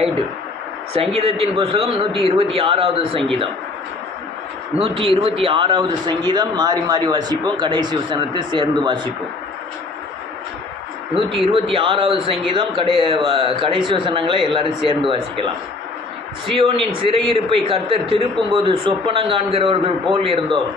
Right. சங்கீதத்தின் புஸ்தகம் 126வது சங்கீதம். 126வது சங்கீதம் மாறி மாறி வாசிப்போம். கடைசி வசனத்தை சேர்ந்து வாசிப்போம். 126வது சங்கீதம் கடைசி வசனங்களை எல்லாரும் சேர்ந்து வாசிக்கலாம். சியோனின் சிறையிருப்பை கர்த்தர் திருப்பும் போது சொப்பனம் காண்கிறவர்கள் போல் இருந்தோம்.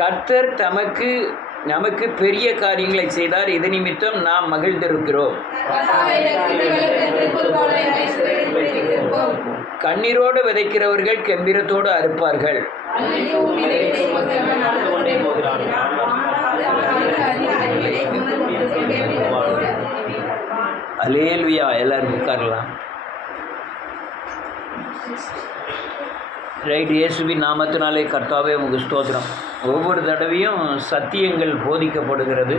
கர்த்தர் நமக்கு பெரிய காரியங்களை செய்தார். இது நிமித்தம் நாம் மகிழ்ந்திருக்கிறோம். கண்ணீரோடு விதைக்கிறவர்கள் கெம்பீரத்தோடு அறுப்பார்கள். அல்லேலூயா. எல்லாரும் உட்காரலாம். ரைட். இயேசுவின் நாமத்தினாலே கர்த்தாவே உங்கள் ஸ்தோத்திரம். ஒவ்வொரு தடவையும் சத்தியங்கள் போதிக்கப்படுகிறது.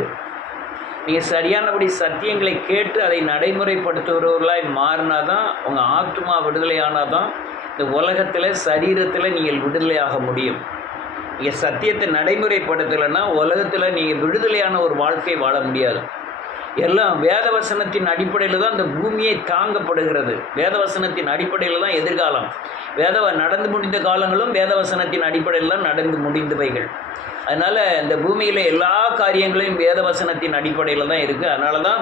நீங்கள் சரியானபடி சத்தியங்களை கேட்டு அதை நடைமுறைப்படுத்துகிறவர்களாய் மாறினா தான் உங்கள் ஆத்மா விடுதலையானால் தான் இந்த உலகத்தில் சரீரத்தில் நீங்கள் விடுதலையாக முடியும். நீங்கள் சத்தியத்தை நடைமுறைப்படுத்தலைன்னா உலகத்தில் நீங்கள் விடுதலையான ஒரு வாழ்க்கை வாழ முடியாது. எல்லாம் வேதவசனத்தின் அடிப்படையில் தான் இந்த பூமியை தாங்கப்படுகிறது. வேதவசனத்தின் அடிப்படையில் தான் எதிர்காலம். நடந்து முடிந்த காலங்களும் வேதவசனத்தின் அடிப்படையில் தான் நடந்து முடிந்தவைகள். அதனால் இந்த பூமியில் எல்லா காரியங்களையும் வேதவசனத்தின் அடிப்படையில் தான் இருக்குது. அதனால தான்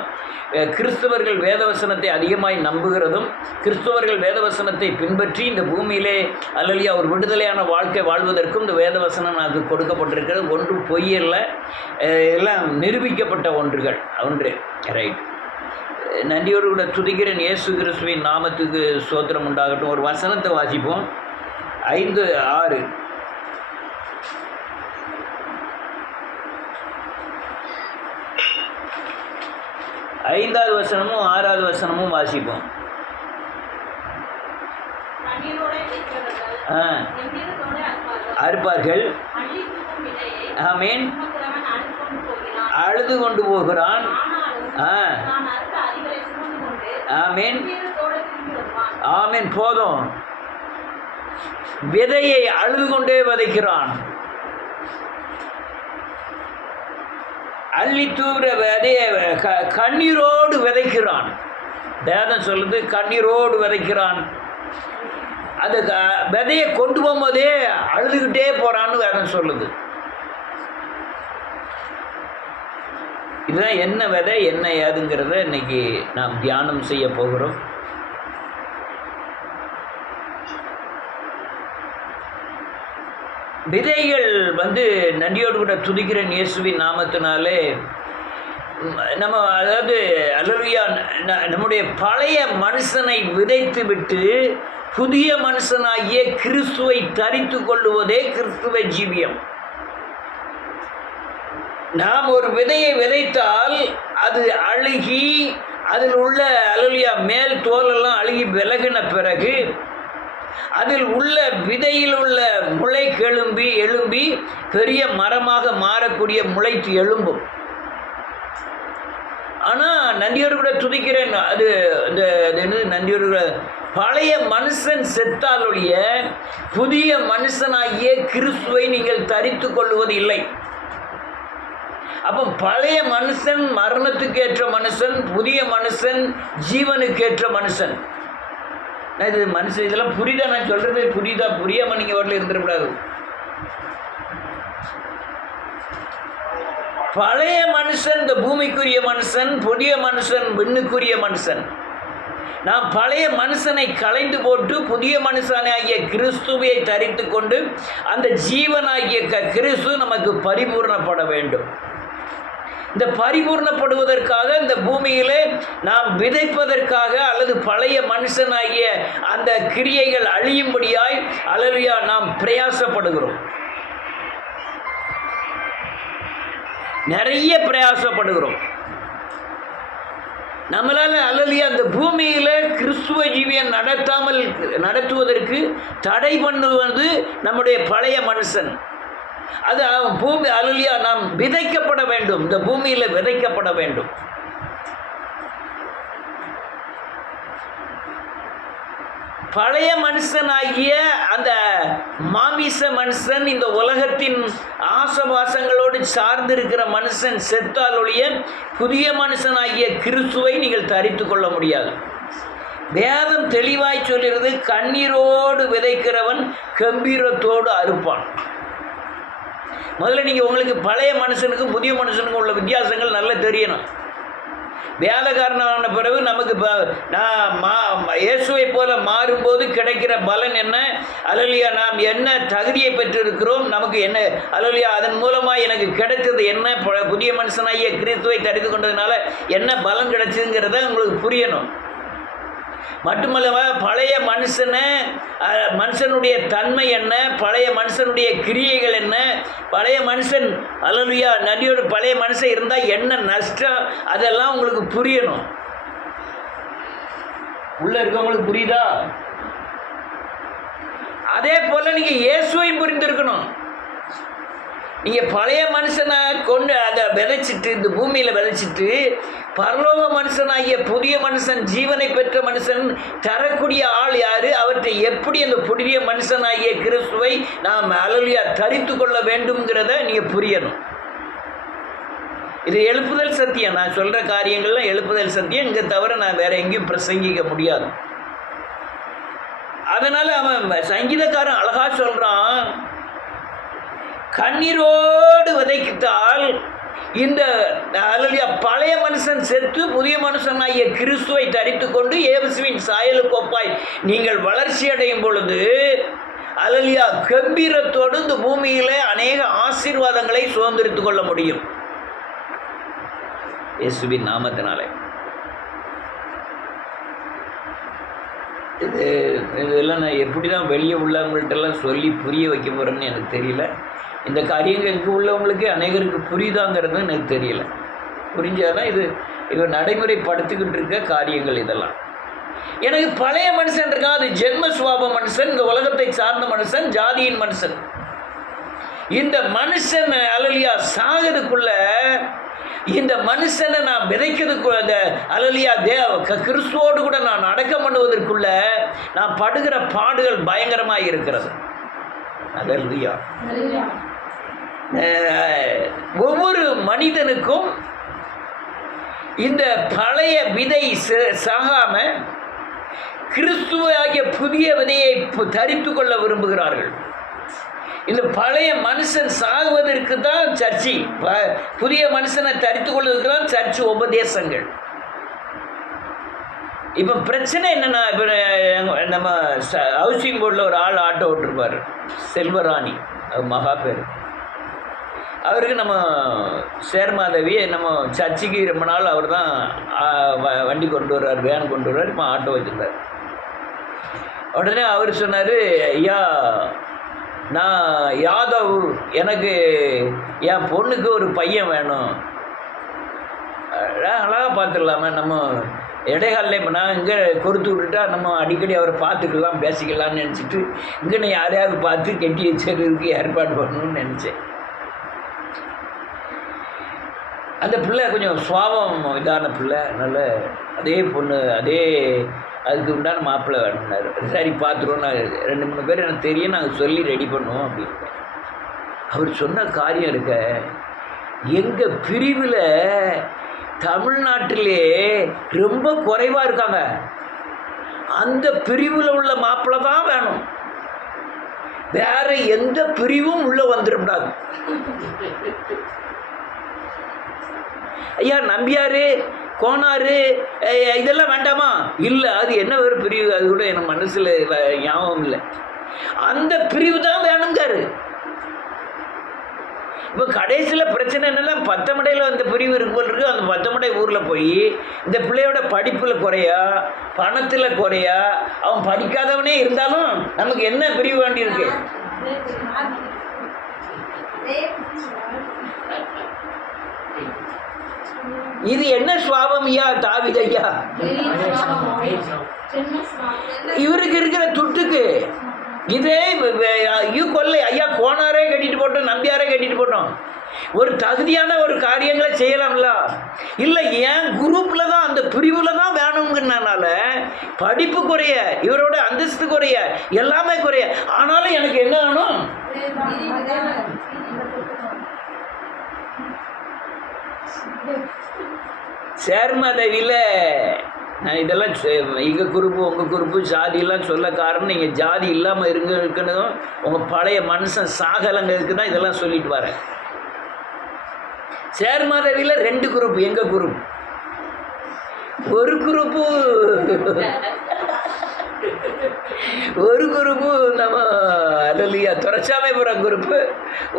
கிறிஸ்தவர்கள் வேதவசனத்தை அதிகமாய் நம்புகிறதும் கிறிஸ்தவர்கள் வேதவசனத்தை பின்பற்றி இந்த பூமியிலே அல்லலியா ஒரு விடுதலையான வாழ்க்கை வாழ்வதற்கும் இந்த வேதவசனம் நமக்கு கொடுக்கப்பட்டிருக்கிறது. ஒன்று பொய்யல்ல, எல்லாம் நிரூபிக்கப்பட்ட ஒன்றுகள் ஒன்று. ரைட். நன்றியோடு கூட துதிக்கிறேன். இயேசு கிறிஸ்துவின் நாமத்துக்கு ஸ்தோத்திரம் உண்டாகட்டும். ஒரு வசனத்தை வாசிப்போம். 5:6. ஐந்தாவது வசனமும் 6வது வசனமும் வாசிப்போம். அறுப்பார்கள். ஆமேன். அழுது கொண்டு போகிறான். ஆமேன். ஆமேன். போதும். விதையை அழுது கொண்டே விதைக்கிறான். அள்ளி தூவுற விதையை கண்ணீரோடு விதைக்கிறான். வேதம் சொல்லுது கண்ணீரோடு விதைக்கிறான். அந்த விதையை கொண்டு போகும்போதே அழுதுகிட்டே போறான்னு வேதம் சொல்லுது. இதுதான் என்ன விதை என்ன ஏதுங்கிறத இன்னைக்கு நாம் தியானம் செய்ய போகிறோம். விதைகள் நன்றியோடு கூட துதிக்கிறேன் இயேசுவின் நாமத்தினாலே நம்ம அதாவது அல்லேலூயா நம்முடைய பழைய மனுஷனை விதைத்து விட்டு புதிய மனுஷனாகிய கிறிஸ்துவை தரித்து கொள்ளுவதே கிறிஸ்துவ ஜீவியம். நாம் ஒரு விதையை விதைத்தால் அது அழுகி அதில் உள்ள அல்லேலூயா மேல் தோலெல்லாம் அழுகி விலகின பிறகு அதில் உள்ள விதையில் உள்ள முளை எழும்பி பெரிய மரமாக மாறக்கூடிய முளைத்து எழும்பும். ஆனால் நன்றியோடு கூட துதிக்கிறேன். அது நன்றியோடு கூட பழைய மனுஷன் செத்தாலுடைய புதிய மனுஷனாகிய கிறிஸ்துவை நீங்கள் தரித்து கொள்வது இல்லை. அப்போ பழைய மனுஷன் மரணத்துக்கு ஏற்ற மனுஷன், புதிய மனுஷன் ஜீவனுக்கேற்ற மனுஷன். இது மனுஷன் இதெல்லாம் புரியுதா? நான் சொல்றது புரியுதா? புரியாம நீங்க வீட்டில் இருந்துடக்கூடாது. பழைய மனுஷன் இந்த பூமிக்குரிய மனுஷன், புதிய மனுஷன் விண்ணுக்குரிய மனுஷன். நாம் பழைய மனுஷனை களைந்து போட்டு புதிய மனுஷனாகிய கிறிஸ்துவை தரித்து கொண்டு அந்த ஜீவனாகிய கிறிஸ்து நமக்கு பரிபூர்ணப்பட வேண்டும். இந்த பரிபூர்ணப்படுவதற்காக இந்த பூமியிலே நாம் விதைப்பதற்காக அல்லது பழைய மனுஷனாகிய அந்த கிரியைகள் அழியும்படியாய் அல்லேலூயா நாம் பிரயாசப்படுகிறோம். நிறைய பிரயாசப்படுகிறோம். நம்மளால் அல்லேலூயா அந்த பூமியில் கிறிஸ்துவ ஜீவியம் நடத்துவதற்கு தடை பண்ணுவது நம்முடைய பழைய மனுஷன். அது பூமி அல்லேலூயா நாம் விதைக்கப்பட வேண்டும். இந்த பூமியில் விதைக்கப்பட வேண்டும். பழைய மனுஷனாகிய அந்த மாமிச மனுஷன், இந்த உலகத்தின் ஆசபாசங்களோடு சார்ந்திருக்கிற மனுஷன் செத்தால் ஒழிய புதிய மனுஷனாகிய கிறிஸ்துவை நீங்கள் தரித்து கொள்ள முடியாது. வேதம் தெளிவாய் சொல்கிறது, கண்ணீரோடு விதைக்கிறவன் கம்பீரத்தோடு அறுப்பான். முதல்ல நீங்கள் உங்களுக்கு பழைய மனுஷனுக்கும் புதிய மனுஷனுக்கும் உள்ள வித்தியாசங்கள் நல்லா தெரியணும். வேதகாரனான பிறகு நமக்கு இயேசுவை போல மாறும்போது கிடைக்கிற பலன் என்ன? அல்லேலூயா, நாம் என்ன தகுதியை பெற்றிருக்கிறோம், நமக்கு என்ன, அல்லேலூயா, அதன் மூலமாக எனக்கு கிடைத்தது என்ன, புதிய மனுஷனாகிய கிறிஸ்துவை தரித்து கொண்டதுனால என்ன பலன் கிடைச்சதுங்கிறத உங்களுக்கு புரியணும். மட்டுமல்ல, பழைய மனுஷனுடைய தன்மை என்ன, பழைய மனுஷனுடைய கிரியைகள் என்ன, பழைய மனுஷன், அல்லேலூயா, நதியோடு பழைய மனுஷன் இருந்தால் என்ன நஷ்டம், அதெல்லாம் உங்களுக்கு புரியணும். உள்ள இருக்கவங்களுக்கு புரியுதா? அதே போல நீங்க இயேசுவையும் புரிந்திருக்கணும். நீங்கள் பழைய மனுஷனை கொண்டு அதை விதைச்சிட்டு, இந்த பூமியில் விதைச்சிட்டு, பரலோக மனுஷனாகிய புதிய மனுஷன், ஜீவனை பெற்ற மனுஷன் தரக்கூடிய ஆள் யார், அவற்றை எப்படி அந்த புதிய மனுஷனாகிய கிறிஸ்துவை நாம் அல்லேலூயா தரித்து கொள்ள வேண்டும்ங்கிறத நீங்கள் புரியணும். இது எழுப்புதல் சத்தியம். நான் சொல்கிற காரியங்கள்லாம் எழுப்புதல் சத்தியம். இங்கே தவிர நான் வேறு எங்கேயும் பிரசங்கிக்க முடியாது. அதனால் அவன் சங்கீதக்காரன் அழகாக சொல்கிறான், கண்ணீரோடு விதைத்தால் இந்த அல்லேலூயா பழைய மனுஷன் செத்து புதிய மனுஷனாகிய கிறிஸ்துவை தரித்து கொண்டு இயேசுவின் சாயலுக்கு ஒப்பாய் நீங்கள் வளர்ச்சி அடையும் பொழுது அல்லேலூயா கம்பீரத்தோடு இந்த பூமியிலே அநேக ஆசீர்வாதங்களை சுதந்திரித்துக் கொள்ள முடியும் இயேசுவின் நாமத்தினாலே. இதெல்லாம் நான் எப்படி தான் வெளியே உள்ளவங்கள்ட்டெல்லாம் சொல்லி புரிய வைக்க போகிறேன்னு எனக்கு தெரியல. இந்த காரியங்கள் இங்கே உள்ளவங்களுக்கு அநேகருக்கு புரியுதாங்கிறது எனக்கு தெரியல. புரிஞ்சாதான் இது நடைமுறைப்படுத்திக்கிட்டு இருக்க காரியங்கள் இதெல்லாம். எனக்கு பழைய மனுஷன் இருக்கான், அது ஜென்ம சுவாப மனுஷன், இந்த உலகத்தை சார்ந்த மனுஷன், ஜாதியின் மனுஷன். இந்த மனுஷன் அல்லேலூயா சாகிறதுக்குள்ள, இந்த மனுஷனை நான் விதைக்கிறதுக்குள்ள, அந்த அல்லேலூயா கிறிஸ்துவோடு கூட நான் அடக்கம் பண்ணுவதற்குள்ள நான் படுகிற பாடுகள் பயங்கரமாக இருக்கிறது. அல்லேலூயா. ஒவ்வொரு மனிதனுக்கும் இந்த பழைய விதை சாகாம கிறிஸ்துவாகிய புதிய விதையை தரித்து கொள்ள விரும்புகிறார்கள். இந்த பழைய மனுஷன் சாகுவதற்கு தான் சர்ச்சை, புதிய மனுஷனை தரித்து கொள்வதற்கு தான் சர்ச்சு உபதேசங்கள். இப்போ பிரச்சனை என்னென்னா, இப்போ நம்ம ஹவுசிங் போர்டில் ஒரு ஆள் ஆட்டோ ஓட்டிருப்பார், செல்வராணி, மகா பேர். அவருக்கு நம்ம சேர்மாதவி நம்ம சர்ச்சுக்கு ரொம்ப நாள் அவர் தான் வண்டி கொண்டு வர்றார், வேன் கொண்டு வர்றார், இப்போ ஆட்டோ வச்சுருந்தார். உடனே அவர் சொன்னார், ஐயா நான் யாதவ், எனக்கு என் பொண்ணுக்கு ஒரு பையன் வேணும், அழகாக பார்த்துடலாமே, நம்ம இடைக்காலில் இப்போ நான் இங்கே கொடுத்து விட்டுட்டா நம்ம அடிக்கடி அவரை பார்த்துக்கலாம் பேசிக்கலாம்னு நினச்சிட்டு இங்கே நான் யாரையாவது பார்த்து கெட்டி வச்சதுக்கு ஏற்பாடு பண்ணணும்னு நினச்சேன். அந்த பிள்ளை கொஞ்சம் சுவாபம் இதான பிள்ளை, நல்ல அதே பொண்ணு, அதே அதுக்கு உண்டான மாப்பிள்ளை வேணும்னாரு. சரி பார்த்துருவோம், நான் 2-3 பேர் எனக்கு தெரியும், நாங்கள் சொல்லி ரெடி பண்ணுவோம் அப்படின்னு. அவர் சொன்ன காரியம் இருக்க, எங்கள் பிரிவில் தமிழ்நாட்டிலே ரொம்ப குறைவாக இருக்காங்க, அந்த பிரிவில் உள்ள மாப்பிள்ளை தான் வேணும், வேற எந்த பிரிவும் உள்ளே வந்துடக்கூடாது. ஐயா நம்பியார், கோனார் இதெல்லாம் வேண்டாமா? இல்லை, அது என்ன ஒரு பிரிவு, அது கூட எனக்கு மனசில் ஞாபகம் இல்லை. அந்த பிரிவு தான் வேணுங்காரு. இப்போ கடைசியில் பிரச்சனை என்னென்னா, பத்தமடையில் அந்த பிரிவு இருக்கு, அந்த பத்தமடை ஊரில் போய் இந்த பிள்ளையோட படிப்பில் குறையா, பணத்தில் குறையா, அவன் படிக்காதவனே இருந்தாலும் நமக்கு என்ன பிரிவு வேண்டியிருக்கு? இது என்ன சுவாபம் ஐயா தாவீது ஐயா? இவருக்கு இருக்கிற துட்டுக்கு இதே கொள்ளை ஐயா கோனாரே கட்டிட்டு போட்டோம், நம்பியாரே கட்டிட்டு போட்டோம். ஒரு தகுதியான ஒரு காரியங்களை செய்யலாம்ல. இல்லை என் குரூப்பில் தான் அந்த பிரிவில் தான் வேணுங்கிறனால படிப்பு குறைய, இவரோட அந்தஸ்து குறைய, எல்லாமே குறைய, ஆனாலும் எனக்கு என்ன வேணும்? சேர்மதவியில் நான் இதெல்லாம் எங்கள் குரூப்பு உங்கள் குரூப்பு ஜாதியெல்லாம் சொல்ல காரணம் நீங்கள் ஜாதி இல்லாமல் இருக்கணும், உங்கள் பழைய மனுஷன் சாகலங்கிறதுக்கு தான் இதெல்லாம் சொல்லிட்டு வரேன். சேர்மதவியில் 2 குரூப் எங்கள் குரூப். ஒரு குரூப்பு நம்ம அதுலையா துறைச்சாமைபுரம் குரூப்பு,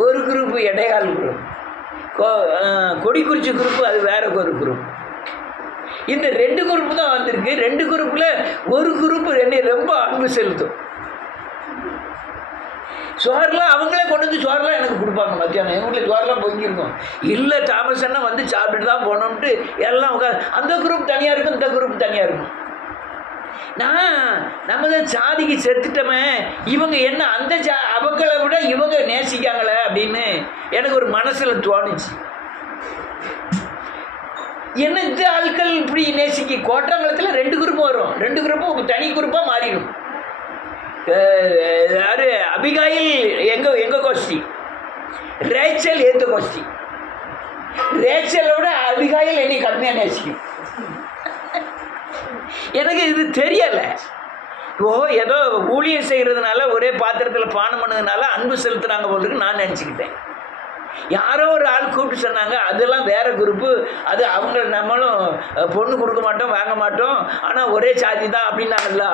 ஒரு குரூப்பு இடையாள் குரூப், கொடிக்குறிச்சி குரூப்பு, அது வேற ஒரு குரூப். இந்த 2 குரூப்பு தான் வந்திருக்கு. 2 குரூப்பில் ஒரு குரூப்பு என்னை ரொம்ப அன்பு செலுத்தும். சோறெலாம் அவங்களே கொண்டு வந்து சோறெலாம் எனக்கு கொடுப்பாங்க. மத்தியானம் எங்கள் வீட்டில் சோறெலாம் பொங்கிருக்கும். இல்லை தாமஸ் அண்ணா வந்து சாப்பிட்டுட்டு தான் போனோம்ட்டு எல்லாம் உட்காந்து அந்த குரூப் தனியாக இருக்கும், இந்த குரூப் தனியாக இருக்கும். நம்ம தான் சாதிக்கு செத்துட்டோமே, இவங்க என்ன அந்த அவங்களை விட இவங்க நேசிக்காங்களே அப்படின்னு எனக்கு ஒரு மனசில் தோணுச்சு. என்ன இந்த ஆட்கள் இப்படி நேசிக்க? கோட்டாங்குளத்தில் 2 குரூப்பும் வரும், 2 குரூப்பும் தனி குரூப்பாக மாறிடும். யார்? அபிகாயில் எங்கள் கோஷ்டி, ரேச்சல் ஏத்த கோஷ்டி. ரேச்சலோட அபிகாயில் என்னை கம்மியாக நேசிக்கும். எனக்கு இது தெரியலை. ஏதோ ஊழியம் செய்கிறதுனால ஒரே பாத்திரத்தில் பானம் பண்ணதுனால அன்பு செலுத்துனாங்க போலுக்கு நான் நினச்சிக்கிட்டேன். யாரோ ஒரு ஆள் கூப்பிட்டு சொன்னாங்க, அதெல்லாம் வேற குரூப்பு, அது அவங்க நம்மளும் பொண்ணு கொடுக்க மாட்டோம், வாங்க மாட்டோம், ஆனால் ஒரே சாதி தான் அப்படின்னாங்கல்ல.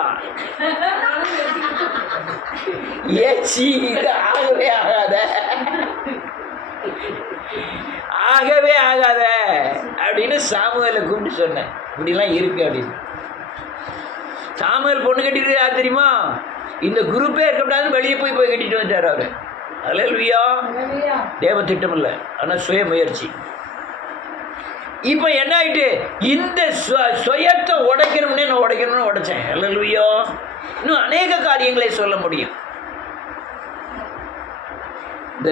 ஏச்சி இது ஆகவே ஆகாத அப்படின்னு சாமுவேலை கூப்பிட்டு சொன்னேன். இப்படிலாம் இருக்கு அப்படின்னு. சாமுவேல் பொண்ணு கட்டிட்டு யார் தெரியுமா? இந்த குரூப்பே இருக்கக்கூடாதுன்னு வெளியே போய் கட்டிட்டு வந்துட்டார் அவர். அல்லேலூயா. தேவ திட்டம் இல்லை, ஆனால் சுய முயற்சி. இப்போ என்ன ஆயிட்டு? இந்த சுயத்தை உடைக்கணும்னே நான் உடைக்கணும்னு உடைச்சேன். அல்லேலூயா. இன்னும் அநேக காரியங்களை சொல்ல முடியும். இந்த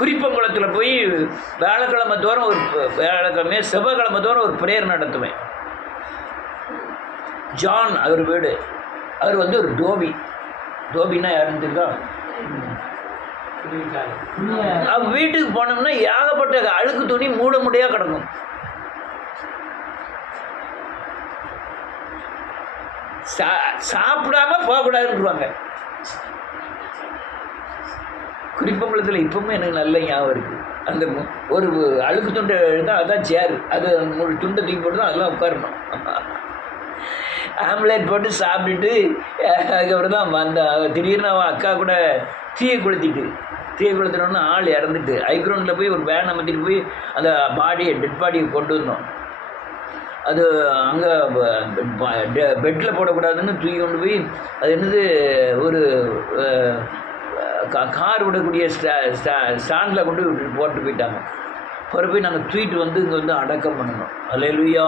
குறிப்பங்குளத்தில் போய் வியாழக்கிழமை தோறும் செவ்வாய்க்கிழமை தோறும் ஒரு பிரேயர் நடத்துவேன். ஜான் அவர் வீடு, அவர் வந்து ஒரு டோபின்னா யாருன்னு தெரியுதா? அவர் வீட்டுக்கு போனோம்னா ஏகப்பட்ட அழுக்கு துணி மூட முடியாக கிடக்கும். சாப்பிடாம போகக்கூடாதுன்னுவாங்க. குறிப்பங்குளத்தில் இப்பவுமே எனக்கு நல்ல ஞாபகம் இருக்குது. அந்த ஒரு அழுக்கு துண்டை தான், அதான் சேரு, அது துண்டை தூக்கி போட்டு தான் அதெல்லாம் உட்காரணும். ஆம்லேட் போட்டு சாப்பிட்டுட்டு அதுக்கப்புறம் தான் அந்த திடீர்னு அவன் அக்கா கூட தீயை கொளுத்தினோன்னு ஆள் இறந்துட்டு ஐக்ரௌண்டில் போய் ஒரு வேன் அமர்த்திட்டு போய் அந்த டெட் பாடியை கொண்டு வந்தோம். அது அங்கே பெட்டில் போடக்கூடாதுன்னு தூக்கி கொண்டு போய் அது என்னது ஒரு கார் விடக்கூடிய ஸ்டாண்டில் கொண்டு போட்டு போயிட்டாங்க. பிறகு போய் நாங்கள் தூக்கிட்டு வந்து இங்கே வந்து அடக்கம் பண்ணணும். அல்லேலூயா.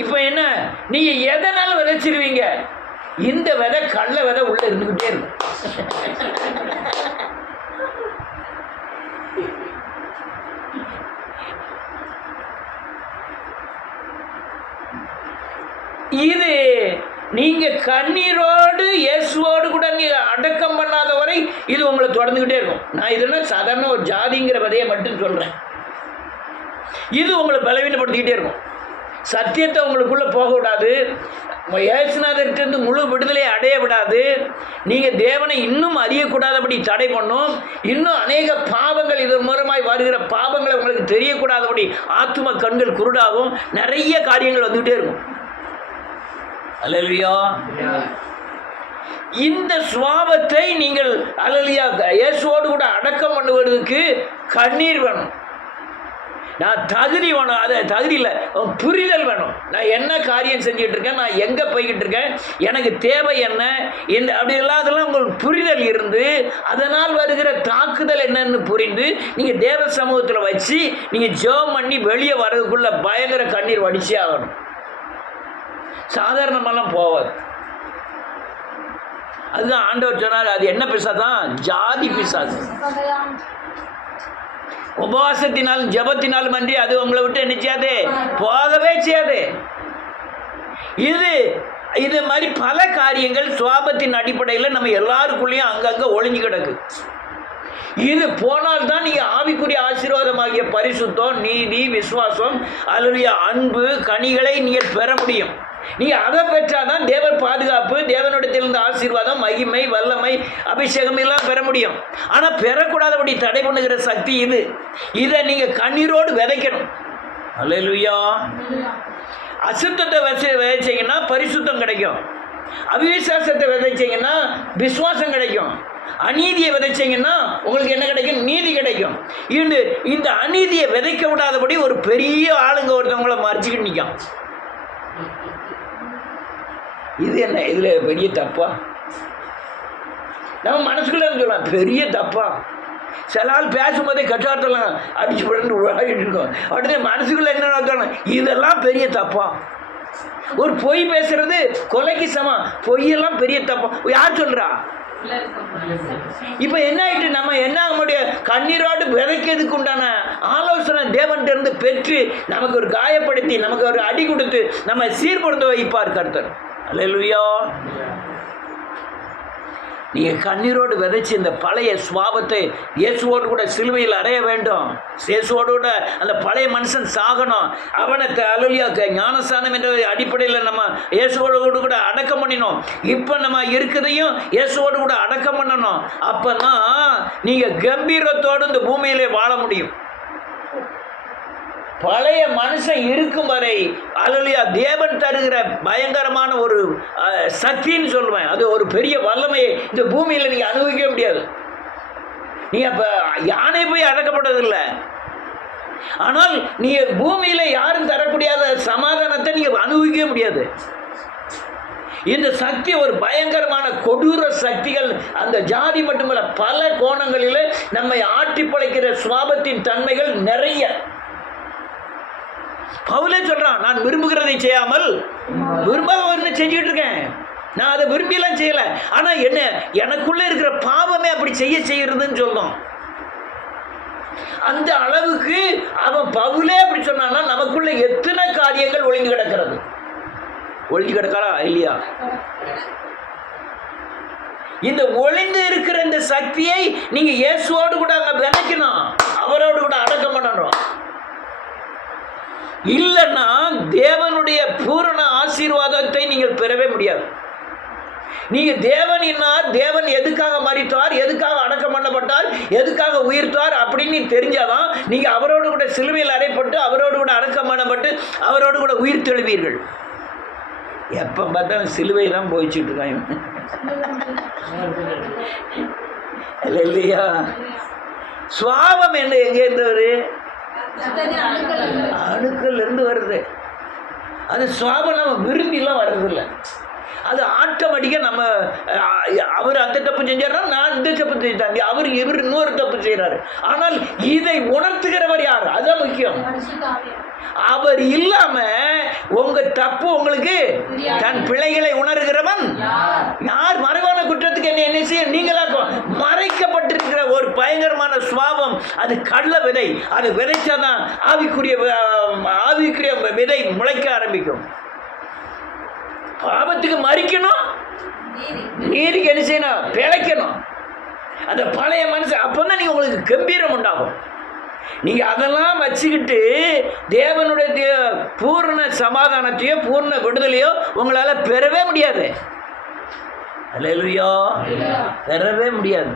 இப்போ என்ன, நீங்கள் எதனாலும் விதைச்சிருவீங்க, இந்த விதை கடலை விதை உள்ளே இருந்துக்கிட்டே இருக்கும். இது நீங்கள் கண்ணீரோடு இயேசுவோடு கூட நீங்கள் அடக்கம் பண்ணாத வரை இது உங்களை தொடர்ந்துக்கிட்டே இருக்கும். நான் இதெல்லாம் சாதாரண ஒரு ஜாதிங்கிற விதையை மட்டும் சொல்கிறேன். இது உங்களை பலவீனப்படுத்திக்கிட்டே இருக்கும். சத்தியத்தை உங்களுக்குள்ளே போக விடாது. இயேசுநாதர்கிட்ட முழு விடுதலையை அடைய விடாது. நீங்கள் தேவனை இன்னும் அறியக்கூடாதபடி தடை பண்ணும். இன்னும் அநேக பாவங்கள் இதன் மூலமாய் வருகிற பாவங்களை உங்களுக்கு தெரியக்கூடாதபடி ஆத்தும கண்கள் குருடாகும். நிறைய காரியங்கள் வந்துக்கிட்டே இருக்கும். அல்லேலூயா. இந்த சுவாபத்தை நீங்கள் அல்லேலூயா இயேசுவோடு கூட அடக்கம் பண்ணுவதற்கு கண்ணீர் வேணும். நான் தகுதி வேணும். அதை தகுதி இல்லை, புரிதல் வேணும். நான் என்ன காரியம் செஞ்சுக்கிட்டு இருக்கேன், நான் எங்கே போய்கிட்டு இருக்கேன், எனக்கு தேவை என்ன, இந்த அப்படி இல்லாதெல்லாம் உங்களுக்கு புரிதல் இருந்து அதனால் வருகிற தாக்குதல் என்னன்னு புரிந்து நீங்கள் தேவ சமூகத்தில் வச்சு நீங்கள் ஜெபம் பண்ணி வெளியே வர்றதுக்குள்ள பயங்கர கண்ணீர் வடிச்சே ஆகணும். சாதாரணமெல்லாம் போவாது. அதுதான் ஆண்டவர் சொன்னார், அது என்ன பிசாதான்? ஜாதி பிசாசு. உபவாசத்தினாலும் ஜபத்தினாலும் அன்றி அது உங்களை விட்டு என்ன செய்யாது, போகவே செய்யாது. இது மாதிரி பல காரியங்கள் சுவாபத்தின் அடிப்படையில் நம்ம எல்லாருக்குள்ளேயும் அங்கங்கே ஒளிஞ்சு கிடக்கு. இது போனால்தான் நீங்கள் ஆவிக்குரிய ஆசீர்வாதமாகிய பரிசுத்தம், நீதி, விசுவாசம், அல்லது அன்பு, கனிகளை நீங்கள் பெற முடியும். நீங்கள் அதை பெற்றாதான் தேவன் பாதுகாப்பு, தேவனிடத்திலிருந்து ஆசீர்வாதம், மகிமை, வல்லமை, அபிஷேகம் எல்லாம் பெற முடியும். ஆனால் பெறக்கூடாதபடி தடை பண்ணுகிற சக்தி இது. இதை நீங்கள் கண்ணீரோடு விதைக்கணும். அல்லேலூயா. அசுத்தத்தை விதைச்சிங்கன்னா பரிசுத்தம் கிடைக்கும். அவிசுவாசத்தை விதைச்சிங்கன்னா விசுவாசம் கிடைக்கும். அநீதியை விதைச்சிங்கன்னா உங்களுக்கு என்ன கிடைக்கும், நீதி கிடைக்கும். இந்த அநீதியை விதைக்க விடாதபடி ஒரு பெரிய ஆளுங்க ஒருத்தவங்களை மறைச்சிக்கிட்டு நிற்கும். இது என்ன, இதில் பெரிய தப்பா? நம்ம மனசுக்குள்ளே சொல்லலாம் பெரிய தப்பா. சில ஆள் பேசும்போதே கட்டாட்டலாம் அடிச்சு விழுந்து உழாகிட்டு இருக்கோம். அடுத்து மனசுக்குள்ளே என்ன நடக்கணும், இதெல்லாம் பெரிய தப்பா. ஒரு பொய் பேசுறது கொலைக்கு சமம். பொய்யெல்லாம் பெரிய தப்பா. யார் சொல்கிறா? இப்போ என்ன ஆகிட்டு, நம்ம என்ன நம்முடைய கண்ணீரோடு விதைக்கிறதுக்கு உண்டான ஆலோசனை தேவன்கிட்ட இருந்து பெற்று நமக்கு ஒரு காயப்படுத்தி நமக்கு ஒரு அடி கொடுத்து நம்ம சீர்படுத்த வைப்பார் கர்த்தர். அல்லேலூயா. நீங்கள் கண்ணீரோடு விதைச்சி இந்த பழைய சுவாபத்தை இயேசுவோடு கூட சிலுவையில் அறைய வேண்டும். இயேசுவோடு கூட அந்த பழைய மனுஷன் சாகணும். அவனை அல்லேலூயா ஞானஸ்தானம் என்ற அடிப்படையில் நம்ம இயேசுவோடு கூட அடக்கம் பண்ணினோம். இப்போ நம்ம இருக்கிறதையும் இயேசுவோடு கூட அடக்கம் பண்ணணும். அப்போ தான் நீங்கள் கம்பீரத்தோடு இந்த பூமியிலே வாழ முடியும். பழைய மனுஷன் இருக்கும் வரை அல்லேலூயா தேவன் தருகிற பயங்கரமான ஒரு சக்தின்னு சொல்லுவேன். அது ஒரு பெரிய வல்லமையை இந்த பூமியில் நீங்கள் அனுபவிக்க முடியாது. நீங்கள் இப்போ யானை போய் அடக்கப்பட்டதில்லை. ஆனால் நீங்கள் பூமியில் யாரும் தரக்கூடியாத சமாதானத்தை நீங்கள் அனுபவிக்க முடியாது. இந்த சக்தி ஒரு பயங்கரமான கொடூர சக்திகள். அந்த ஜாதி மட்டுமல்ல, பல கோணங்களில் நம்மை ஆட்டி படைக்கிற சுவாபத்தின் தன்மைகள் நிறைய. பவுலே சொல்றான், நான் விரும்புகிறதை செய்யாமல் விரும்பாத செஞ்சுக்கிட்டு இருக்கேன். நான் அதை விரும்பியெல்லாம் செய்யலை, ஆனால் என்ன எனக்குள்ளே இருக்கிற பாவமே அப்படி செய்யறதுன்னு சொல்லும். அந்த அளவுக்கு அவன் பவுலே அப்படி சொன்னான்னா நமக்குள்ள எத்தனை காரியங்கள் ஒளிஞ்சு கிடக்கிறது. ஒளிஞ்சு கிடக்கிறா இல்லையா? இந்த ஒளிந்து இருக்கிற இந்த சக்தியை நீங்க இயேசுவோடு கூட அங்க விதைக்கணும். அவரோடு கூட அடக்கம் பண்ணணும். இல்லைன்னா தேவனுடைய பூரண ஆசீர்வாதத்தை நீங்கள் பெறவே முடியாது. நீங்க தேவன் இன்னார், தேவன் எதுக்காக மரித்தார், எதுக்காக அடக்கம் பண்ணப்பட்டார், எதுக்காக உயிர்த்தார் அப்படின்னு தெரிஞ்சாதான் நீங்க அவரோடு கூட சிலுவையில் அறையப்பட்டு அவரோடு கூட அடக்கம் பண்ணப்பட்டு அவரோடு கூட உயிர் தெழுவீர்கள். எப்போ பார்த்தாலும் சிலுவை தான் போயிச்சுட்டு இருக்காங்க இல்லையா? சுவாபம் என்ன எங்கேருந்து வருது? அணுக்கள் இருந்து வருது. அது சுவாபம் நம்ம விரும்பிலாம் வர்றதில்லை. அது ஆட்டோமேட்டிக்காக நம்ம அவர் அந்த தப்பு செஞ்சார்னா நான் இந்த தப்பு செஞ்சாங்க, இவர் இன்னொரு தப்பு செய்கிறாரு. ஆனால் இதை உணர்த்துகிறவர் யார்? அதுதான் முக்கியம். அவர் இல்லாம உங்க தப்பு உங்களுக்கு தன் பிழைகளை உணர்கிறவன் யார்? மறைவான குற்றத்துக்கு என்ன செய்ய நீங்களாக்கும் மறைக்கப்பட்டிருக்கிற ஒரு பயங்கரமான சுவாபம். அது கள்ள விதை. அது விதைச்சாதான் ஆவிக்குரிய விதை முளைக்க ஆரம்பிக்கும். பாவத்துக்கு மறிக்கணும், நீதிக்கு என்ன செய்யணும்? பிழைக்கணும். அந்த பழைய மனுஷன் அப்போதான் நீங்க உங்களுக்கு கம்பீரம் உண்டாகும். நீங்க அதெல்லாம் வச்சுக்கிட்டு தேவனுடைய பூர்ண சமாதானத்தையோ பூர்ண விடுதலையோ உங்களால பெறவே முடியாது. அல்லேலூயா, பெறவே முடியாது.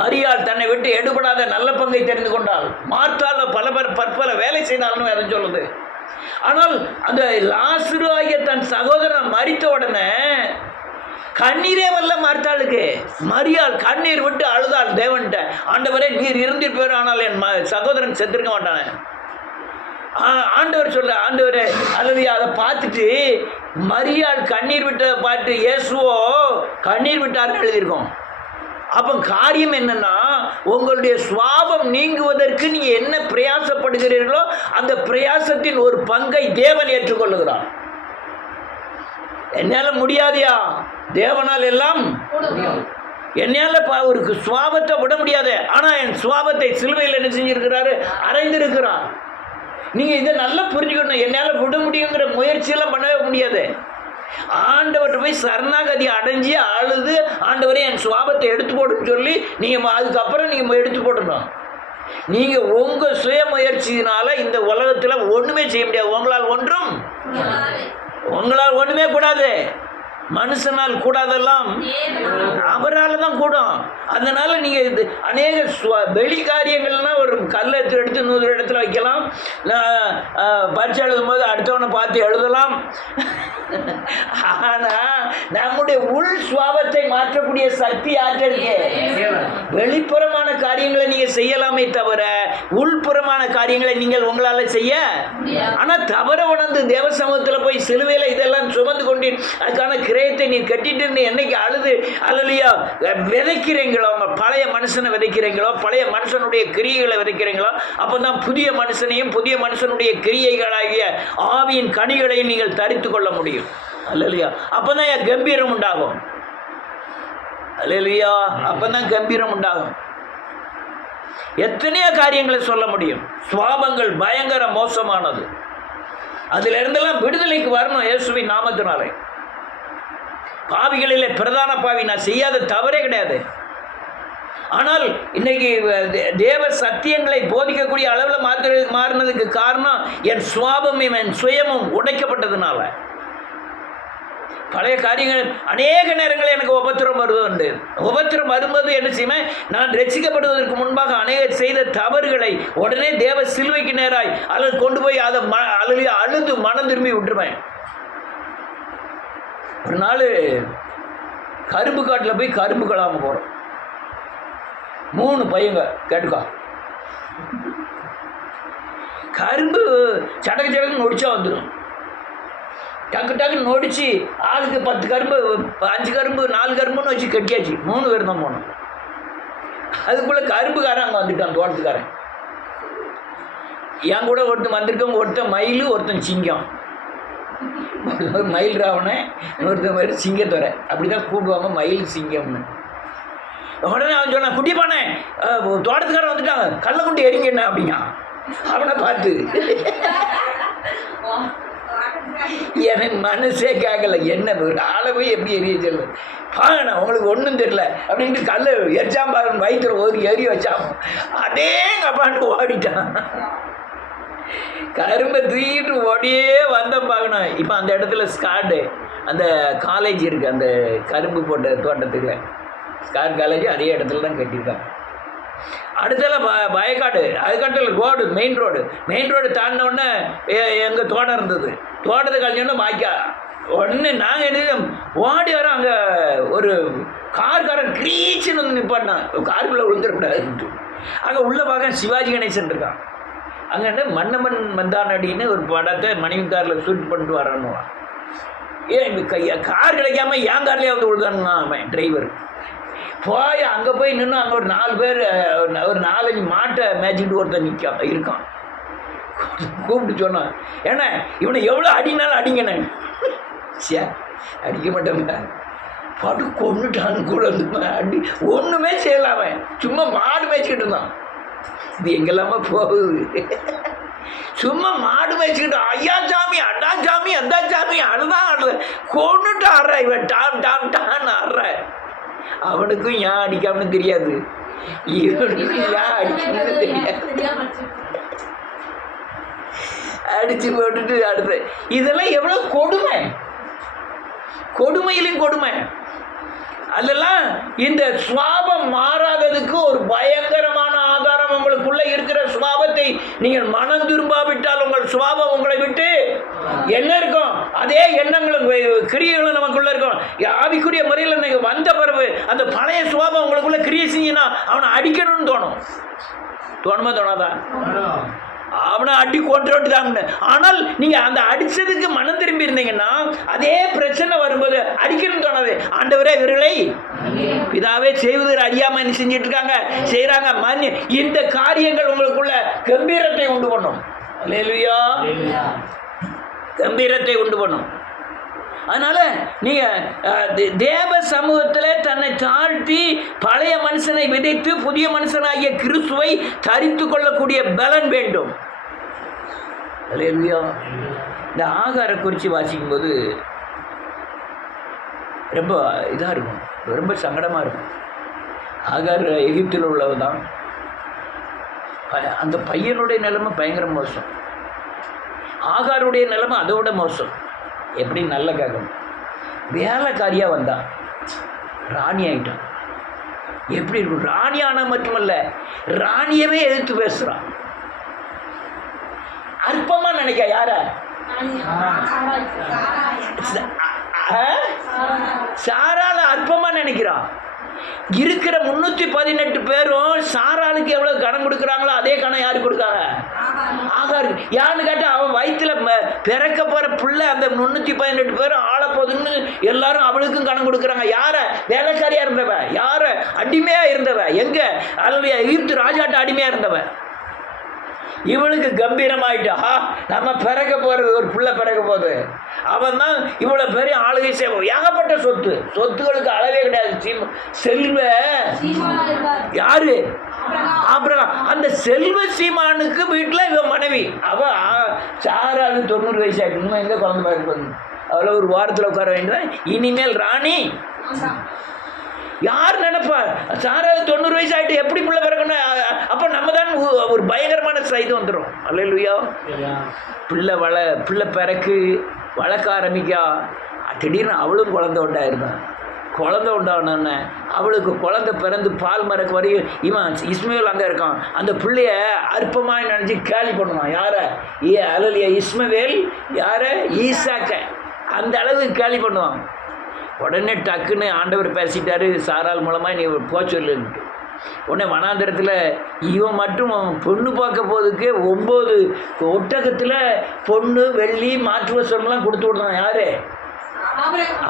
மரியாள் தன்னை விட்டு எடுபடாத நல்ல பங்கை தெரிந்து கொண்டால், மார்த்தால் பற்பல வேலை செய்தாலும் அதை சொல்லுது. ஆனால் அந்த லாசரு ஆகிய தன் சகோதரன் மரித்த உடனே கண்ணீரே வரல மார்த்தாளுக்கு. மரியாள் கண்ணீர் விட்டு அழுதாள் தேவன்கிட்ட, ஆண்டவரே நீர் இருந்திருப்பார், ஆனால் என் சகோதரன் செத்துருக்க மாட்டானே. ஆண்டவர் சொல்ற, ஆண்டவரே அல்லது அதை பார்த்துட்டு மரியாள் கண்ணீர் விட்டதை பார்த்து இயேசுவோ கண்ணீர் விட்டார்னு எழுதியிருக்கோம். அப்போ காரியம் என்னன்னா, உங்களுடைய சுவாபம் நீங்குவதற்கு நீங்க என்ன பிரயாசப்படுகிறீர்களோ அந்த பிரயாசத்தின் ஒரு பங்கை தேவன் ஏற்றுக்கொள்ளுகிறார். என்னால முடியாதியா? தேவனால் எல்லாம் என்னால் ஒரு சுவாபத்தை விட முடியாது. ஆனால் என் சுவாபத்தை சிலுவையில் என்ன செஞ்சிருக்கிறாரு? அறைந்திருக்கிறார். நீங்கள் இதை நல்லா புரிஞ்சுக்கணும். என்னால் விட முடியுங்கிற முயற்சியெல்லாம் பண்ணவே முடியாது. ஆண்டவர்கிட்ட போய் சரணாகதி அடைஞ்சி அழுது, ஆண்டவரே என் சுவாபத்தை எடுத்து போடுன்னு சொல்லி நீங்கள் அதுக்கப்புறம் நீங்கள் எடுத்து போடணும். நீங்கள் உங்கள் சுய முயற்சியினால இந்த உலகத்தில் ஒன்றுமே செய்ய முடியாது. உங்களால் ஒன்றுமே கூடாது. மனுஷனால் கூடாதெல்லாம் அவரால் தான் கூடும். அதனால் நீங்கள் இது அநேக வெளி காரியங்கள்னால் ஒரு கல்லை எடுத்து 100 இடத்துல வைக்கலாம். பரீட்சை எழுதும் போது அடுத்தவனை பார்த்து எழுதலாம். ஆனால் நம்முடைய உள் சுவாபத்தை மாற்றக்கூடிய சக்தி ஆற்றலுக்கு வெளிப்புறமான காரியங்களை நீங்கள் செய்யலாமே தவிர உள்புறமான காரியங்களை நீங்கள் உங்களால் செய்ய. ஆனால் தவற உணர்ந்து தேவ சமூகத்தில் போய் சிலுவையில் இதெல்லாம் சுமந்து கொண்டு அதுக்கான கிரயத்தை நீ கட்டிட்டு என்னைக்கு அழுது அல்லையா விதைக்கிறீங்களோ, அவங்க பழைய மனுஷனை விதைக்கிறீங்களோ, பழைய மனுஷனுடைய கிரியைகளை விதைக்கிறீங்களோ, அப்போ தான் புதிய மனுஷனையும் புதிய மனுஷனுடைய கிரியைகளாகிய ஆவியின் கனிகளையும் நீங்கள் தரித்து கொள்ள முடியும். அல்லையா? அப்போ தான் கம்பீரம் உண்டாகும். அல்லையா? அப்போ தான் கம்பீரம் உண்டாகும். எத்தனையோ காரியங்களை சொல்ல முடியும். சுவாபங்கள் பயங்கர மோசமானது. அதுல இருந்தெல்லாம் விடுதலைக்கு வரணும் இயேசுவின் நாமத்தினாலே. பாவிகளிலே பிரதான பாவி, நான் செய்யாத தவறே கிடையாது. ஆனால் இன்னைக்கு தேவ சத்தியங்களை போதிக்கக்கூடிய அளவில் மாறினதுக்கு காரணம் என் சுவாபமும் என் சுயமும் உடைக்கப்பட்டதுனால. பழைய காரியங்கள் அநேக நேரங்களில் எனக்கு உபத்திரம் வருவது. உபத்திரம் வரும்போது என்ன செய்வேன்? நான் ரட்சிக்கப்படுவதற்கு முன்பாக அநேக செய்த தவறுகளை உடனே தேவ சிலுவைக்கு நேராய் அல்லது கொண்டு போய் அதை அழுது மனம் திரும்பி விட்டுருவேன். ஒரு நாள் கரும்பு காட்டில் போய் கரும்பு கலாம போகிறோம். 3 பையங்க கேட்டுக்கா. கரும்பு சடக்கு சடக்குன்னு நொடிச்சா வந்துடும். டக்கு டக்குன்னு நொடிச்சு ஆளுக்கு 10 கரும்பு 5 கரும்பு 4 கரும்புன்னு வச்சு கட்டியாச்சு. 3 பேர் தான் போனோம். அதுக்குள்ளே கரும்புக்காரன் அங்கே வந்துட்டான். தோட்டத்துக்காரன் என் கூட ஒருத்தன் வந்திருக்கவங்க, ஒருத்தன் மயில், ஒருத்தன் சிங்கம். மயில் ராவணன், இன்னொருத்தன் மாதிரி சிங்கத்துறை. அப்படி தான் கூப்பிடுவாங்க, மயில் சிங்கம்னு. உடனே அவன் சொன்னான், குட்டிப்பானே தோட்டத்துக்காரன் வந்துட்டாங்க, கல்லை கொண்டு எரிங்க என்ன அப்படிங்க. அவனை பார்த்து எனக்கு மனசே கேட்கல, என்ன ஆளை போய் எப்படி எரிய சொல்லு பாங்கண்ணா, உங்களுக்கு ஒன்றும் தெரியல அப்படின்ட்டு கல்லை எரிச்சாம்பாருன்னு வயிற்றுல ஒரு எரி வச்சான். அதேங்க அப்பான்ட்டு ஓடிட்டான். கரும்பை தூக்கிட்டு ஓடியே வந்தோம் பார்க்கணும். இப்போ அந்த இடத்துல ஸ்கார்டு அந்த காலேஜ் இருக்குது, அந்த கரும்பு போட்ட தோட்டத்துக்கு ஸ்கார்ட் காலேஜ் அதே இடத்துல தான் கட்டியிருக்காங்க. அடுத்தல வயக்காடு, அதுக்காட்டில் ரோடு, மெயின் ரோடு தாண்டினோடனே எங்கள் தோட்டம் இருந்தது. தோட்டத்தை கழிஞ்சோன்னா வாய்க்கா. உடனே நாங்கள் என்ன ஓடி வரோம். அங்கே ஒரு கார்காரன் க்ரீச்சுன்னு வந்து நிற்பாட்டான், காருக்குள்ளே விழுந்துடக்கூடாதுன்ட்டு. அங்கே உள்ளே பார்க்க சிவாஜி கணேசன் இருக்கான். அங்கே என்ன மன்னமன் மந்தானடின்னு ஒரு படத்தை மனைவி காரில் ஷூட் பண்ணிட்டு வரணுவான். ஏன் இந்த கார் கிடைக்காம ஏன் கார்லேயே வந்து விழுதானுங்க அவன் டிரைவர். போய் அங்கே போய் நின்று அங்கே ஒரு 4 பேர் ஒரு 4-5 மாட்டை மேய்ச்சிக்கிட்டு ஒருத்தன் இருக்கான். கூப்பிட்டு சொன்னான், ஏன்னா இவனை எவ்வளோ அடினாலும் அடிங்கண்ணே. சே அடிக்க மாட்டேங்க, பாட்டு கொண்டுட்டான்னு கூட அடி ஒன்றுமே செய்யலாம். அவன் சும்மா மாடு மேய்ச்சிக்கிட்டு இருந்தான். இது எங்கெல்லாம போகுது. சும்மா மாடு மேய்ச்சிக்கிட்டு ஐயா சாமி அடா சாமி அந்த சாமி அழுதான் ஆடுற கொண்டுட்டு ஆடுற. இவன் டான்னு ஆடுற. அவனுக்கும் ஏன் அடிக்காமனு தெரியாது, இவனுக்கும் ஏன் அடிக்கணும்னு தெரியாது. அடிச்சு போட்டுட்டு அடுத்து இதெல்லாம் எவ்வளோ கொடுமை, கொடுமையிலும் கொடுமை. அதெல்லாம் இந்த சுவாபம் மாறாததுக்கு ஒரு பயங்கரமான ஆதாரம். உங்களுக்குள்ள இருக்கிற சுவாபத்தை நீங்கள் மனம் திரும்பாவிட்டால் உங்கள் சுவாபம் உங்களை விட்டு என்ன இருக்கும், அதே எண்ணங்களும் கிரியைகளும் நமக்குள்ள இருக்கும். ஆவிக்குரிய முறையில் நீங்கள் வந்த பிறகு அந்த பழைய சுவாபம் உங்களுக்குள்ள கிரியை செஞ்சினா அவனை அடிக்கணும்னு தோணுமா தோணாதான்? அவனை அடி கொண்டு தாங்க. ஆனால் நீங்கள் அந்த அடித்ததுக்கு மனம் திரும்பி இருந்தீங்கன்னா அதே பிரச்சனை வரும்போது அடிக்கணும்னு தோணாது. ஆண்டவரே இவர்களை பிதாவே செய்வதில் அறியாமல் என்ன செஞ்சிட்டு இருக்காங்க, செய்கிறாங்க. இந்த காரியங்கள் உங்களுக்குள்ள கம்பீரத்தை உண்டு பண்ணும். அல்லேலூயா, கம்பீரத்தை உண்டு பண்ணும். அதனால நீங்க தேவ சமூகத்தில் தன்னை தாழ்த்தி பழைய மனுஷனை விதைத்து புதிய மனுஷனாகிய கிறிஸ்துவை தரித்து கொள்ளக்கூடிய பலன் வேண்டும். அல்லேலூயா. இந்த ஆகார குறித்து வாசிக்கும் போது ரொம்ப இதாக இருக்கும், ரொம்ப சங்கடமாக இருக்கும். ஆகார் எகிப்தில் உள்ளவ தான். அந்த பையனுடைய நிலைமை பயங்கர மோசம், ஆகாருடைய நிலைமை அதோட மோசம். எப்படி நல்ல கேட்கணும், வேலைக்காரியாக வந்தான், ராணி ஆகிட்டான். எப்படி இருக்கும்? ராணி ஆனா மட்டுமல்ல, ராணியவே எதிர்த்து பேசுகிறான். அற்பமாக நினைக்க யார? சாரால அற்பமாக நினைக்கிறான். இருக்கிற 318 பேரும் சாராளுக்கு எவ்வளவு கணம் கொடுக்குறாங்களோ அதே கணம் யாருக்கு கொடுக்காங்க? ஆகாரு. யாருன்னு கேட்டா அவன் வயிற்றுல பிறக்க போற பிள்ளை அந்த 318 பேரும் ஆள போதுன்னு எல்லாரும் அவளுக்கும் கணம் கொடுக்குறாங்க. யார? வேலைக்காரியா இருந்தவ, யார? அடிமையா இருந்தவ. எங்க? அல்லது எகிப்து ராஜாட்ட அடிமையா இருந்தவ. இவளுக்கு கம்பீரமாயிட்டா, நம்ம பிறக்க போறது, ஒரு பிள்ளை பிறக்க போகுது, அவன் தான் இவ்வளவு பெரிய ஆளுகை செய்வோம். ஏகப்பட்ட சொத்து, சொத்துகளுக்கு அளவே கிடையாது. செல்வ யாரு? ஆபிரகாம். அந்த செல்வ சீமானுக்கு வீட்டில் இவன் மனைவி. அவ சாராளுக்கு 90 வயசு ஆயிட்டு, இன்னும் எங்க குழந்தை பிறகு அவ்வளோ ஒரு வாரத்தில் உட்கார வேண்டியதான். இனிமேல் ராணி யார் நினைப்பார்? சாராளு 90 வயசு ஆகிட்டு எப்படி பிள்ளை பிறக்கணும்? அப்போ நம்ம தான் ஒரு பயங்கரமான இது வந்துடும். அல்லேலூயா. பிள்ளை பிறக்கு வளர்க்க ஆரம்பிக்கா. திடீர்னு அவளும் குழந்தை உண்டாயிருந்தான். குழந்தை உண்டானோன்னு அவளுக்கு குழந்தை பிறந்து பால் மறக்க வரையும் இவன் இஸ்மவேல் அங்கே இருக்கான். அந்த பிள்ளைய அற்பமாக நினச்சி கேலி பண்ணுவான். யார? அல்லேலூயா. இஸ்மவேல் யார? ஈசாக்க. அந்த அளவுக்கு கேலி பண்ணுவான். உடனே டக்குன்னு ஆண்டவர் பேசிட்டாரு சாராள் மூலமாக, நீ போச்சொல்லுன்ட்டு. உடனே வனாந்திரத்தில் இவன் மட்டும் பொண்ணு பார்க்க போதுக்கு 9 ஒட்டகத்தில் பொண்ணு வெள்ளி மாற்று வசம்லாம் கொடுத்து விடுறான். யாரு?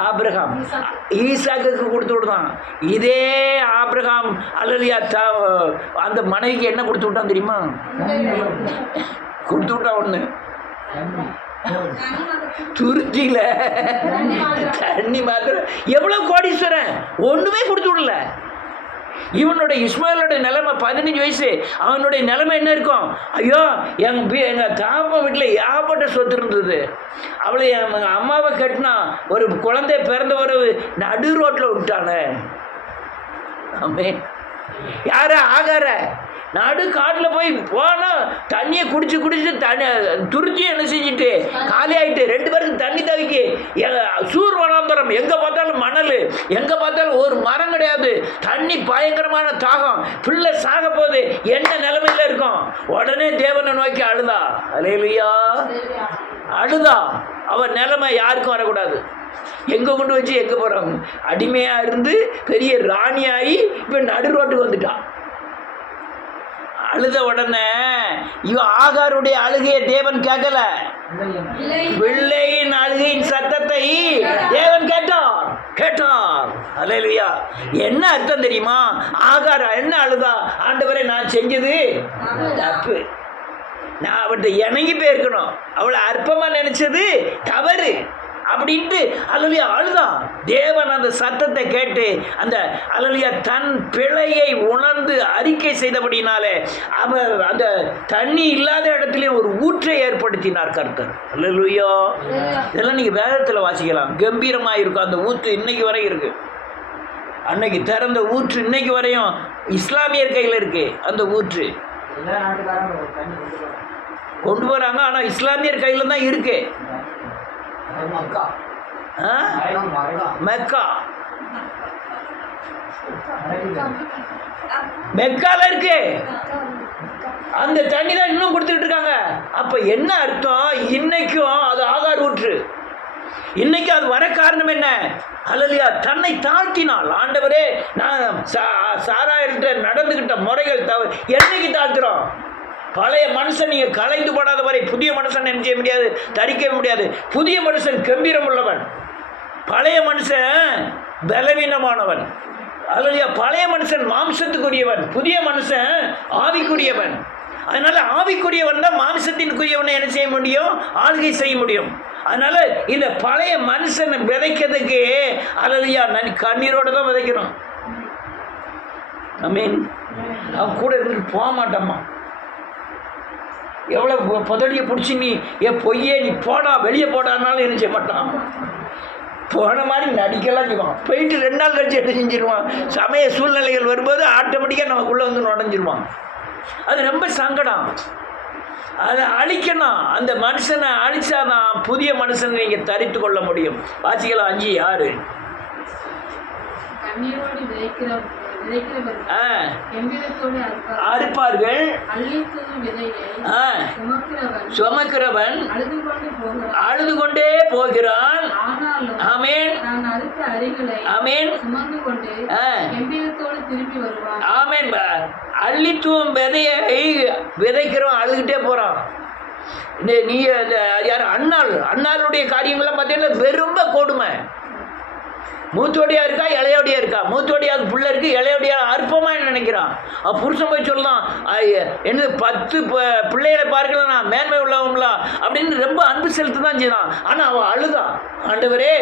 ஆபிரகாம். ஈசாக்குக்கு கொடுத்து விடுறான். இதே ஆபிரகாம் அல்லேலூயா அந்த மனைவிக்கு என்ன கொடுத்து விட்டான் தெரியுமா? கொடுத்து விட்டான் ஒன்று, துருத்தியில தண்ணி மாத்திரம். எவ்வளவு கோடீஸ்வரன், ஒண்ணுமே கொடுத்து விடல. இவனுடைய இஸ்மாயிலோட நிலைமை 15 வயசு. அவனுடைய நிலைமை என்ன இருக்கும்? ஐயோ, எங்க தாப்பா வீட்டில் ஏகப்பட்ட சொத்து இருந்தது. அவளை எங்க அம்மாவை கட்டினா ஒரு குழந்தை பிறந்த ஒரு நடு ரோட்டில் விட்டானே. ஆமே. யார? ஆகார. நடு காட்டில் போய் போனால் தண்ணியை குடிச்சு தண்ணி துருச்சி என்ன செஞ்சுட்டு காலி ஆகிட்டு 2 பேருக்கு தண்ணி தவிக்கி சூர் வனாந்தரம். எங்கே பார்த்தாலும் மணல், எங்கே பார்த்தாலும் ஒரு மரம் கிடையாது. தண்ணி பயங்கரமான தாகம். பிள்ளை சாக போகுது. என்ன நிலைமையில் இருக்கும்? உடனே தேவனை நோக்கி அழுதா. அல்லேலூயா. அழுதா. அவன் நிலைமை யாருக்கும் வரக்கூடாது. எங்கே கொண்டு வச்சு எங்கே போகிறாங்க? அடிமையாக இருந்து பெரிய ராணியாகி இப்போ நடு ரோட்டுக்கு வந்துட்டான். அழுத உடனே இவன் ஆகாருடைய அழுகையை தேவன் கேட்கல. பிள்ளையின் அழுகையின் சத்தத்தை தேவன் கேட்டார். அல்லேலூயா. என்ன அர்த்தம் தெரியுமா? ஆகார் என்ன அழுதா? ஆண்டவரே, நான் செஞ்சது தப்பு, நான் அவர்கிட்ட இணங்கி போயிருக்கணும், அவளை அற்பமா நினைச்சது தவறு அப்படின்ட்டு அல்லேலூயா அழுதான். தேவன் அந்த சத்தத்தை கேட்டு அந்த அல்லேலூயா தன் பிழையை உணர்ந்து அறிக்கை செய்தபடினாலே அவர் அந்த தண்ணி இல்லாத இடத்துல ஒரு ஊற்றை ஏற்படுத்தினார் கர்த்தர். அல்லேலூயா. இதெல்லாம் நீங்க வேதத்தில் வாசிக்கலாம். கம்பீரமா இருக்கும் அந்த ஊற்று. இன்னைக்கு வரை இருக்கு. அன்னைக்கு திறந்த ஊற்று இன்னைக்கு வரையும் இஸ்லாமியர் கையில் இருக்கு. அந்த ஊற்று கொண்டு போறாங்க. ஆனா இஸ்லாமியர் கையில தான் இருக்கு. மெக்கால இருக்கு. அந்த தண்ணி தான் இன்னும் கொடுத்துட்டு இருக்காங்க. அப்ப என்ன அர்த்தம்? இன்னைக்கும் அது ஆகார் ஊற்று. இன்னைக்கு அது வர காரணம் என்ன? அல்லேலூயா. தன்னை தாழ்த்தினாள். ஆண்டவரே, நான் சாராயிட்ட நடந்துகிட்ட முறைகள் தவறு. என்னைக்கு தாழ்த்துறோம்? பழைய மனுஷன் நீங்க கலைந்து போடாத வரை புதிய மனுஷன் என்ன செய்ய முடியாது, தரிக்க முடியாது. புதிய மனுஷன் கம்பீரம் உள்ளவன், பழைய மனுஷன் பலவீனமானவன். அல்லேலூயா. பழைய மனுஷன் மாம்சத்துக்குரியவன், புதிய மனுஷன் ஆவிக்குரியவன். அதனால ஆவிக்குரியவன் தான் மாம்சத்திற்குரியவனை என்ன செய்ய முடியும்? ஆளுகை செய்ய முடியும். அதனால இந்த பழைய மனுஷனை விதைக்கிறதுக்கு அல்லையா கண்ணீரோட தான் விதைக்கணும். மீன் அவன் கூட இருந்துட்டு போக மாட்டாம்மா. எவ்வளோ புதடியை பிடிச்சி நீ பொய்யே நீ போடா வெளியே போடானாலும் என்ன செய்ய மாட்டான். போன மாதிரி நடிக்கலாம் செய்வான். போயிட்டு 2 நாள் கழிச்சு என்ன செஞ்சிருவான். சமய சூழ்நிலைகள் வரும்போது ஆட்டோமேட்டிக்காக நமக்குள்ளே வந்து நுழைஞ்சிருவான். அது ரொம்ப சங்கடம். அதை அழிக்கணும். அந்த மனுஷனை அழிச்சாதான் புதிய மனுஷனை நீங்கள் தரித்து கொள்ள முடியும். வாசிக்கலாம் 5:6. அறுப்பார்கள், சுமக்கிறவன் அழுது கொண்டே போகிறான். ஆமென் ஆமென் ஆமென். அள்ளித்துவம் விதையை விதைக்கிறவன் அழுதுகிட்டே போறான். நீ யார் அண்ணாளுடைய காரியங்கள்லாம் பார்த்தீங்கன்னா ரொம்ப கொடுமை. மூத்தோடியா இருக்கா இளையோடியா இருக்கா. மூத்தோடியாவுக்கு பிள்ளை இருக்கு, இளையோடியா அற்பமாக நினைக்கிறான். புருஷன் போய் சொல்லலாம் என்னது 10 பிள்ளைகளை பார்க்கலாம் நான் மேன்மை உள்ளவங்களா அப்படின்னு ரொம்ப அன்பு செலுத்த தான் செய்யலாம். ஆனால் அவன் அழுதான். ஆண்டவரே